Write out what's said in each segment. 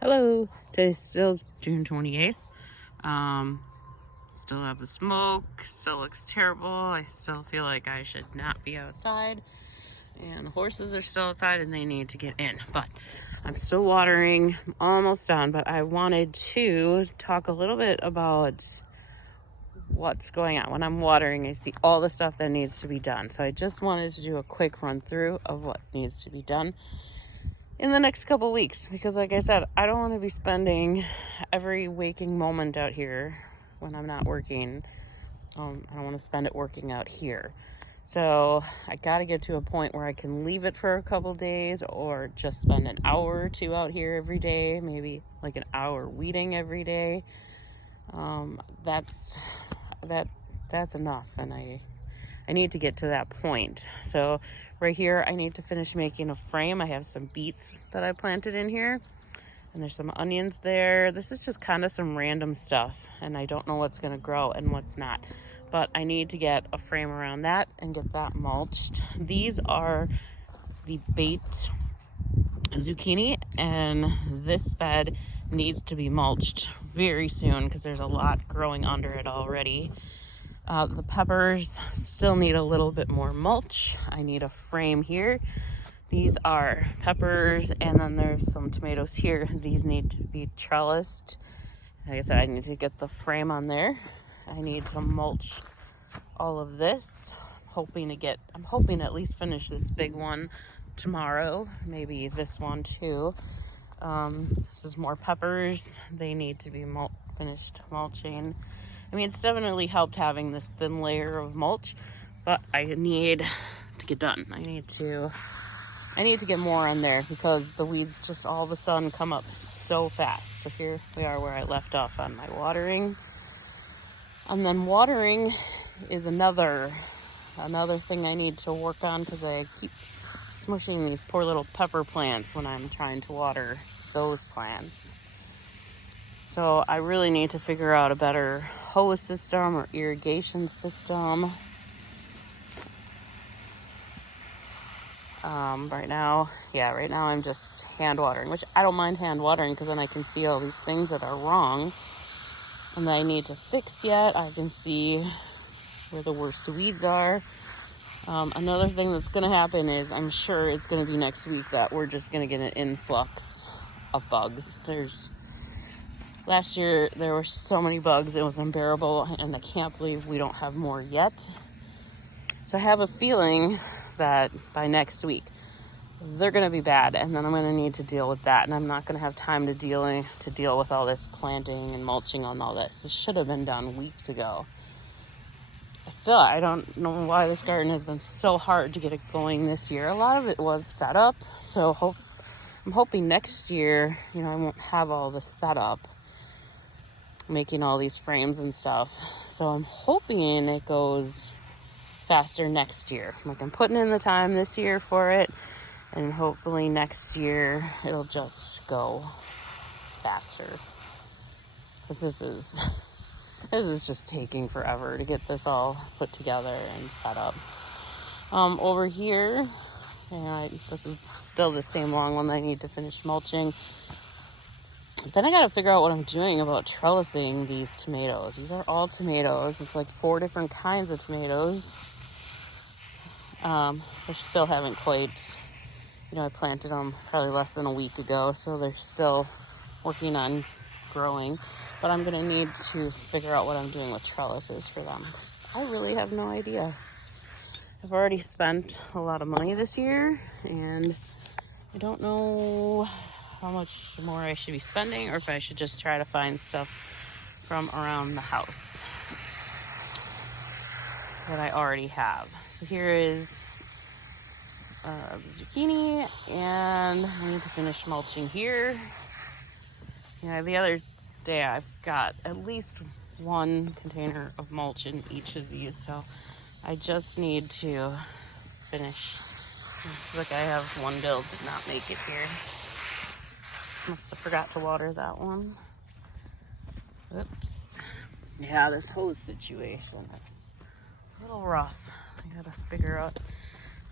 Hello, today's still June 28th. Still have the smoke, still looks terrible. I still feel like I should not be outside. And the horses are still outside and they need to get in. But I'm still watering, I'm almost done. But I wanted to talk a little bit about what's going on. When I'm watering, I see all the stuff that needs to be done. So I just wanted to do a quick run through of what needs to be done in the next couple weeks, because like I said, I don't want to be spending every waking moment out here when I'm not working. I don't want to spend it working out here. So I got to get to a point where I can leave it for a couple days, or just spend an hour or two out here every day, maybe like an hour weeding every day. That's enough, and I need to get to that point. So right here, I need to finish making a frame. I have some beets that I planted in here, and there's some onions there. This is just kind of some random stuff, and I don't know what's going to grow and what's not. But I need to get a frame around that and get that mulched. These are the bait zucchini, and this bed needs to be mulched very soon because there's a lot growing under it already. The peppers still need a little bit more mulch. I need a frame here. These are peppers, and then there's some tomatoes here. These need to be trellised. Like I said, I need to get the frame on there. I need to mulch all of this. I'm hoping at least finish this big one tomorrow, maybe this one too. This is more peppers. They need to be finished mulching. I mean, it's definitely helped having this thin layer of mulch, but I need to get done. I need to get more on there because the weeds just all of a sudden come up so fast. So here we are where I left off on my watering. And then watering is another thing I need to work on, because I keep smushing these poor little pepper plants when I'm trying to water those plants. So I really need to figure out a better hose system or irrigation system. Right now I'm just hand watering, which I don't mind hand watering because then I can see all these things that are wrong and that I need to fix yet. I can see where the worst weeds are. Another thing that's going to happen is, I'm sure it's going to be next week, that we're just going to get an influx of bugs. Last year, there were so many bugs, it was unbearable, and I can't believe we don't have more yet. So I have a feeling that by next week, they're going to be bad, and then I'm going to need to deal with that, and I'm not going to have time to deal with all this planting and mulching on all this. This should have been done weeks ago. Still, I don't know why this garden has been so hard to get it going this year. A lot of it was set up, so I'm hoping next year, I won't have all the setup, making all these frames and stuff. So I'm hoping it goes faster next year. Like, I'm putting in the time this year for it, and hopefully next year it'll just go faster. Because this is just taking forever to get this all put together and set up. Over here, this is still the same long one that I need to finish mulching. Then I got to figure out what I'm doing about trellising these tomatoes. These are all tomatoes. It's like 4 different kinds of tomatoes. They still haven't quite, I planted them probably less than a week ago, so they're still working on growing. But I'm going to need to figure out what I'm doing with trellises for them. I really have no idea. I've already spent a lot of money this year, and I don't know how much more I should be spending, or if I should just try to find stuff from around the house that I already have. So here is the zucchini, and I need to finish mulching here. The other day I've got at least 1 container of mulch in each of these, so I just need to finish. Look, I have one bill did not make it here. Must have forgot to water that one. Oops. Yeah, this hose situation, that's a little rough. I gotta figure out.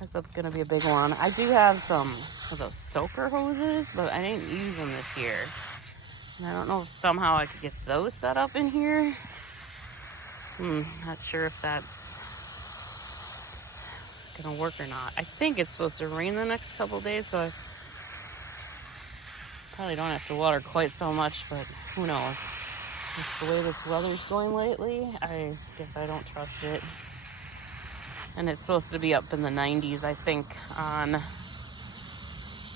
That's gonna be a big one. I do have some of those soaker hoses, but I didn't use them this year. And I don't know if somehow I could get those set up in here. Not sure if that's gonna work or not. I think it's supposed to rain the next couple days, so I probably don't have to water quite so much, but who knows? With the way this weather's going lately, I guess I don't trust it. And it's supposed to be up in the 90s, I think,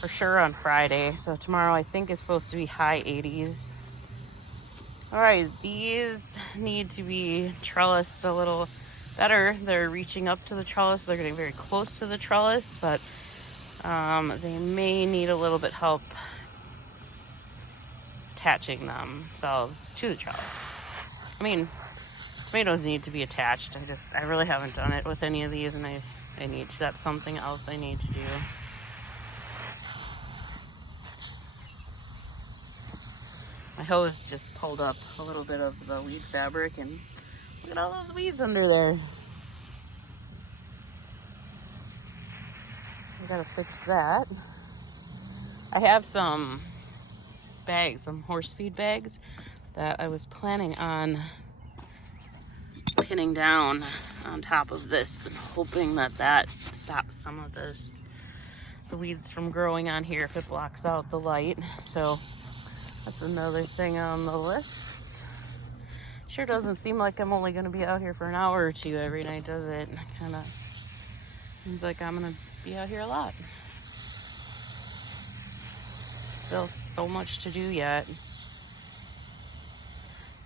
for sure on Friday. So tomorrow I think it's supposed to be high 80s. All right, these need to be trellised a little better. They're reaching up to the trellis. They're getting very close to the trellis, but they may need a little bit help attaching themselves to the trellis. I mean, tomatoes need to be attached. I really haven't done it with any of these, and that's something else I need to do. My hose just pulled up a little bit of the weed fabric, and look at all those weeds under there. I gotta fix that. I have some bags, some horse feed bags that I was planning on pinning down on top of this and hoping that stops some of the weeds from growing on here if it blocks out the light. So that's another thing on the list. Sure doesn't seem like I'm only going to be out here for an hour or two every night, does it? Kind of seems like I'm going to be out here a lot. Still so much to do yet.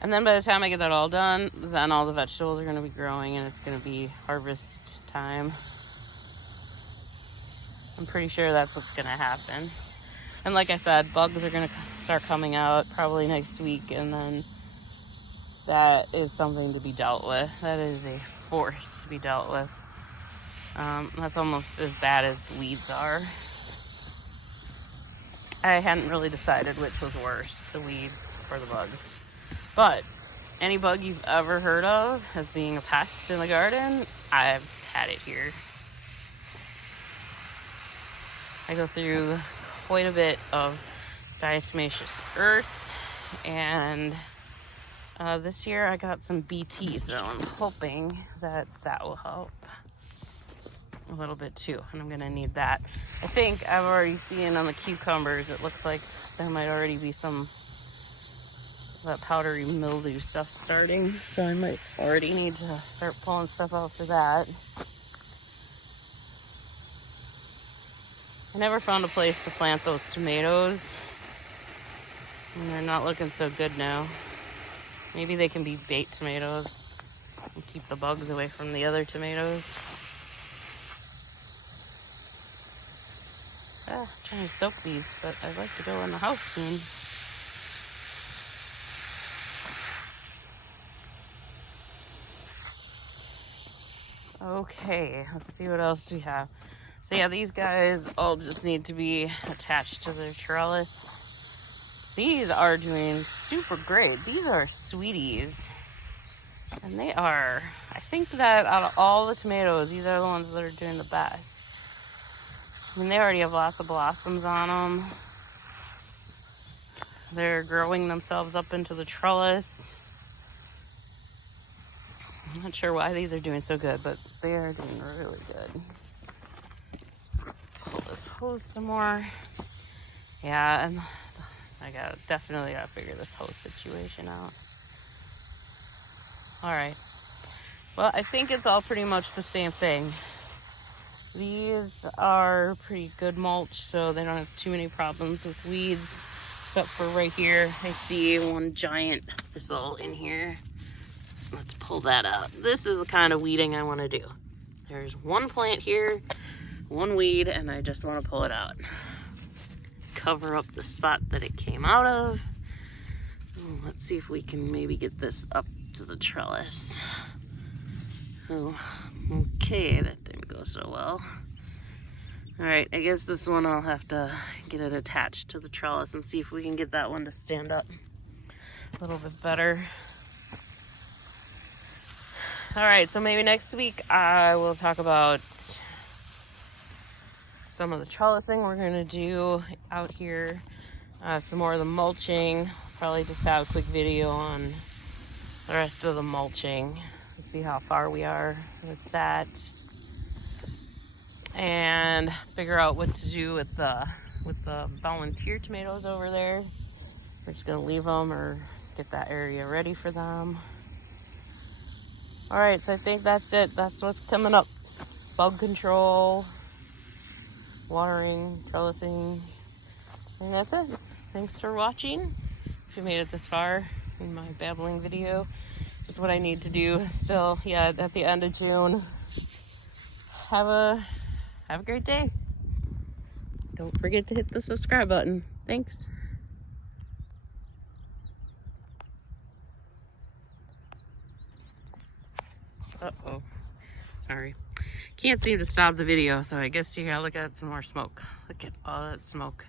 And then by the time I get that all done, then all the vegetables are going to be growing and it's going to be harvest time. I'm pretty sure that's what's going to happen. And like I said, bugs are going to start coming out probably next week, and then that is something to be dealt with. That is a force to be dealt with. That's almost as bad as the weeds are. I hadn't really decided which was worse, the weeds or the bugs. But any bug you've ever heard of as being a pest in the garden, I've had it here. I go through quite a bit of diatomaceous earth, and this year I got some BT, so I'm hoping that will help a little bit too, and I'm gonna need that. I think I've already seen on the cucumbers, it looks like there might already be some of that powdery mildew stuff starting, so I might already need to start pulling stuff out for that. I never found a place to plant those tomatoes, and they're not looking so good now. Maybe they can be bait tomatoes and keep the bugs away from the other tomatoes. I'm trying to soak these, but I'd like to go in the house soon. Okay, let's see what else we have. So yeah, these guys all just need to be attached to their trellis. These are doing super great. These are sweeties. And they are, I think that out of all the tomatoes, these are the ones that are doing the best. I mean, they already have lots of blossoms on them. They're growing themselves up into the trellis. I'm not sure why these are doing so good, but they are doing really good. Let's pull this hose some more. Yeah, and I definitely gotta figure this hose situation out. All right. Well, I think it's all pretty much the same thing. These are pretty good mulch, so they don't have too many problems with weeds, except for right here. I see one giant thistle in here. Let's pull that out. This is the kind of weeding I want to do. There's one plant here, one weed, and I just want to pull it out. Cover up the spot that it came out of. Let's see if we can maybe get this up to the trellis. Oh, okay, that didn't go so well. All right, I guess this one I'll have to get it attached to the trellis and see if we can get that one to stand up a little bit better. All right, so maybe next week I will talk about some of the trellising we're gonna do out here, some more of the mulching, probably just have a quick video on the rest of the mulching. Let's see how far we are with that. And figure out what to do with the volunteer tomatoes over there. We're just gonna leave them or get that area ready for them. All right, so I think that's it. That's what's coming up. Bug control, watering, trellising, and that's it. Thanks for watching. If you made it this far in my babbling video, this is what I need to do still, yeah, at the end of June. Have a great day. Don't forget to hit the subscribe button. Thanks. Uh-oh. Sorry. Can't seem to stop the video, so I guess you gotta look at some more smoke. Look at all that smoke.